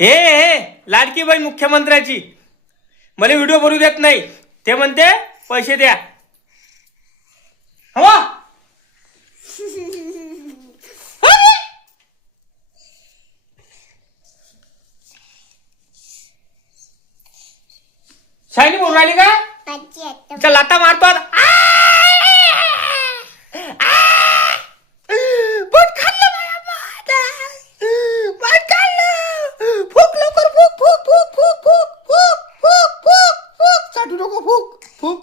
हे लाडकी बाई मुख्यमंत्र्याची मला व्हिडिओ बनवू देत नाही. ते म्हणते पैसे द्या. हवा शायनी बोलून राहिली का? चल लाता मारतो आता. पोट खाल्लं माझ्या पोट खाल्लं. फूक लवकर फूक फूक फूक फूक फूक फूक फूक फूक फूक चाटू नको फूक फूक.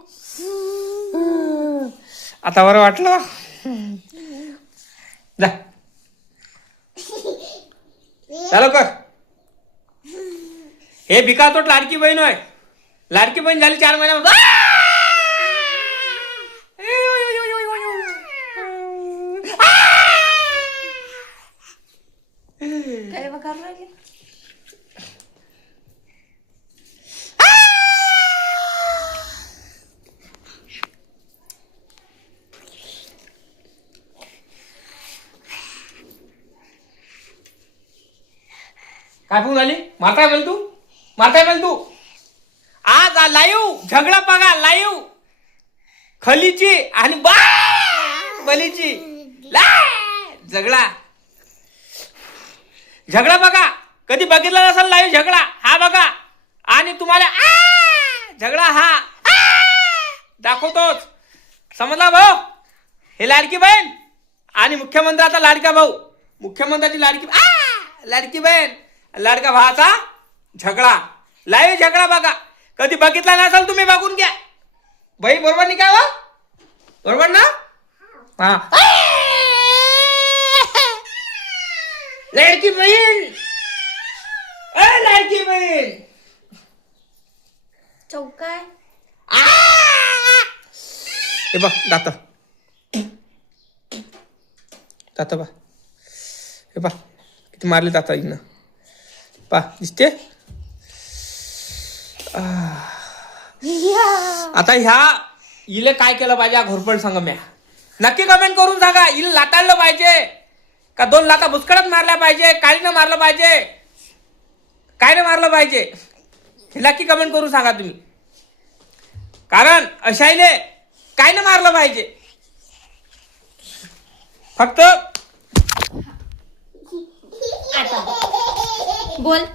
आता बरं वाटलं. जा चालू कर. हे भिका तो लाडकी बहीण होय. लाडकी बहीण झाली 4 महिन्यामध्ये. काय फोन झाली? मारताय बोल तू, मारताय बोल तू. आज लाईव्ह झगडा बघा. लाईव्ह खलीची आणि बलीची झगडा झगडा बघा. कधी बघितला नसेल लाईव्ह झगडा. हा बघा आणि तुम्हाला झगडा हा दाखवतोच. समजला भाऊ? हे लाडकी बहीण आणि मुख्यमंत्र्याचा लाडका भाऊ. मुख्यमंत्र्याची लाडकी बहीण लाडका भावाचा झगडा. लाईव्ह झगडा बघा. कधी बघितला नसाल तुम्ही बघून घ्या. बाई बरोबर नाही काय? बरोबर ना? हा लाडकी बहीण लाडकी बहीण चौकाय. हे बघ दात दात बा. हे बा किती मारले दाता इथनं पा दिसते. आता ह्या इले काय केलं पाहिजे घोरपड सांगा. म्या नक्की कमेंट करून सांगा. इले लाताडलं पाहिजे का 2 लाता बुचकडात मारल्या पाहिजे? काळीनं मारलं पाहिजे? काय न मारलं पाहिजे? हे नक्की कमेंट करून सांगा तुम्ही. कारण अशाईने काय न मारलं पाहिजे. फक्त बोल.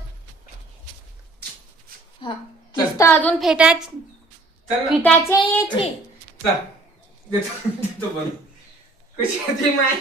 किस्त अजून फिटायची याची. चल देतो बनवून. कशी माय